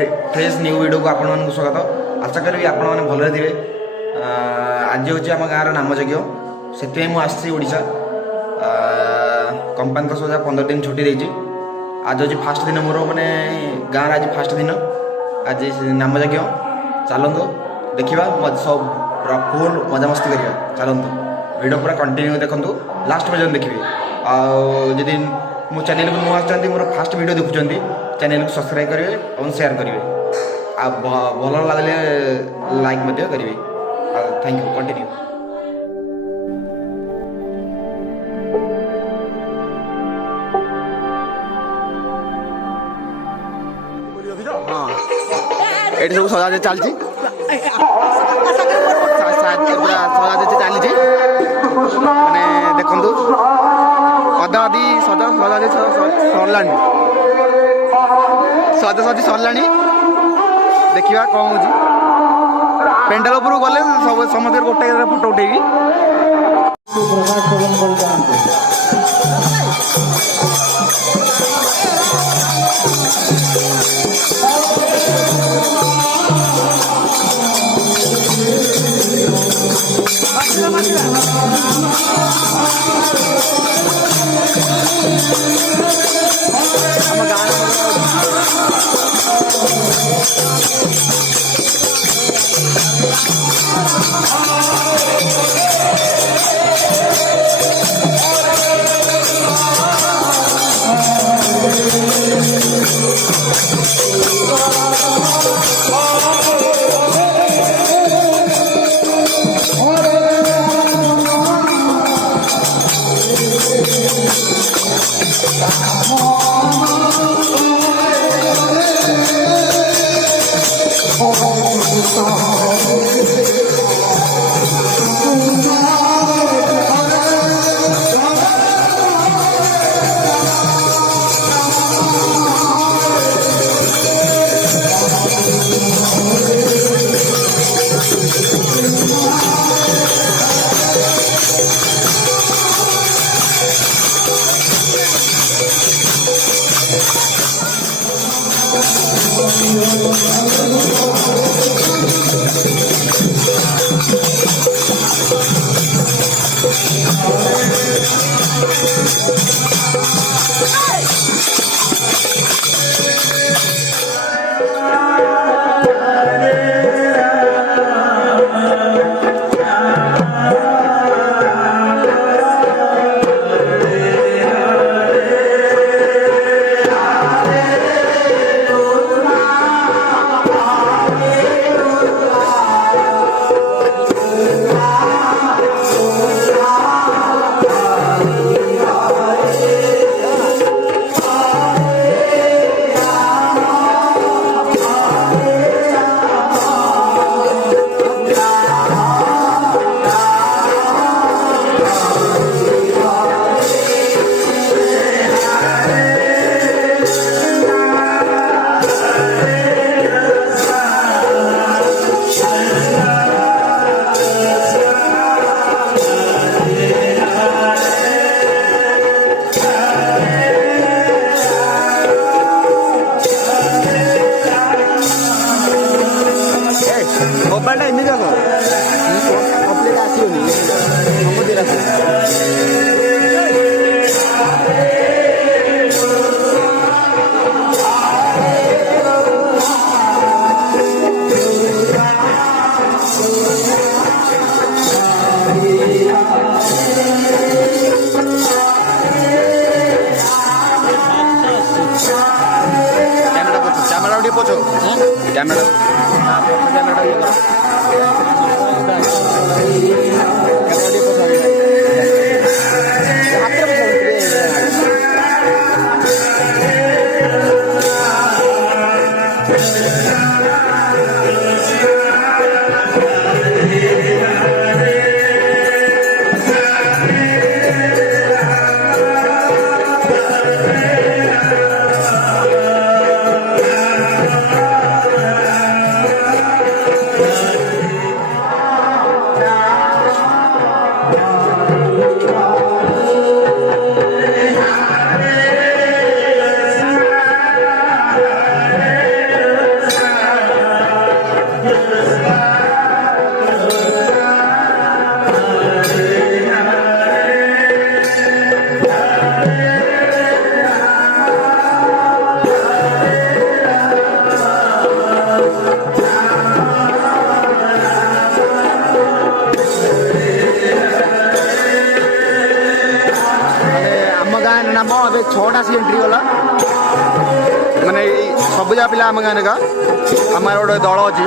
Fresh new video को आपण मानक स्वागत। आशा करी आपण मैंने भलरे थे। आज हूँ आम गाँव नामयज्ञ से मुझे ओडिशा कंपानी तो सजा 15 दिन छुट्टी देती। आज हूँ फास्ट दिन मोर मैंने गाँव आज फास्ट दिन आज नामयज्ञ चलतु देखा सब फुल मजामस्ती करा। चलतु वीडियो पूरा कंटिन्यू देखु लास्ट पर्यटन देखिए। आदि मो चैनल को नुआ आसती मोर फास्ट वीडियो देखुं चैनल को सब्सक्राइब करेंगे और शेयर करेंगे। भल लगे लाइक करेंगे। Thank you continue. हाँ ये सब सजा चलती चलती मैंने देखु अदा अदी सजा सरला सजासजी सरला देखा कौन हो पेंडाल उपर गले सब समस्त गोटे फोटो उठेगी। मोबाइल एमती जाक कम्प्लीट कैमरा पोछो कैमरा ସବୁଜା ପିଲା ଆମ ଗାଁରେ କା ଆମର ଗୋଟେ ଦଳ ଅଛି।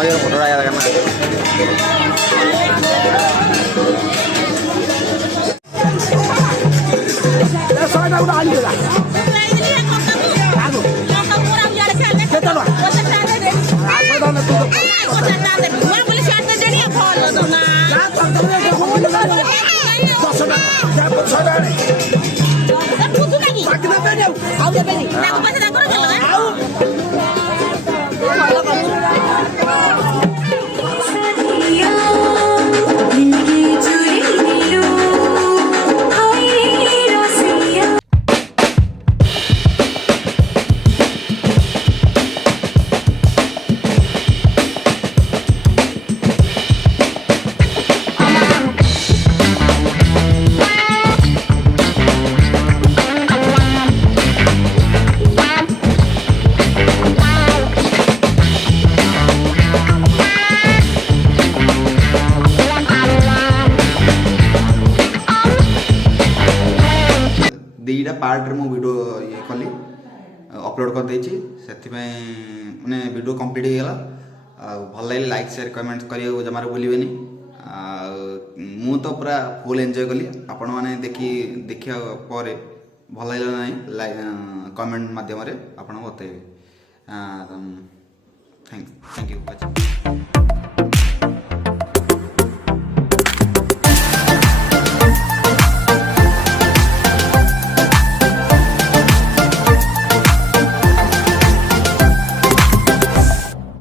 ମଝିରେ ଫଟୋ ଆଇବା ଦରକାର दुईटा पार्ट मो वीडियो ये कली अपलोड कर देछि सेथिପାଇଁ माने वीडियो कंप्लीट हो गला भल लगे लाइक शेयर कमेंट करियो जमार भूलिबेनी मु तो पूरा फुल एंजॉय कली आपण माने देखिया परे भल लागला नहीं कमेंट माध्यम रे आपण बतैबे थैंक यू।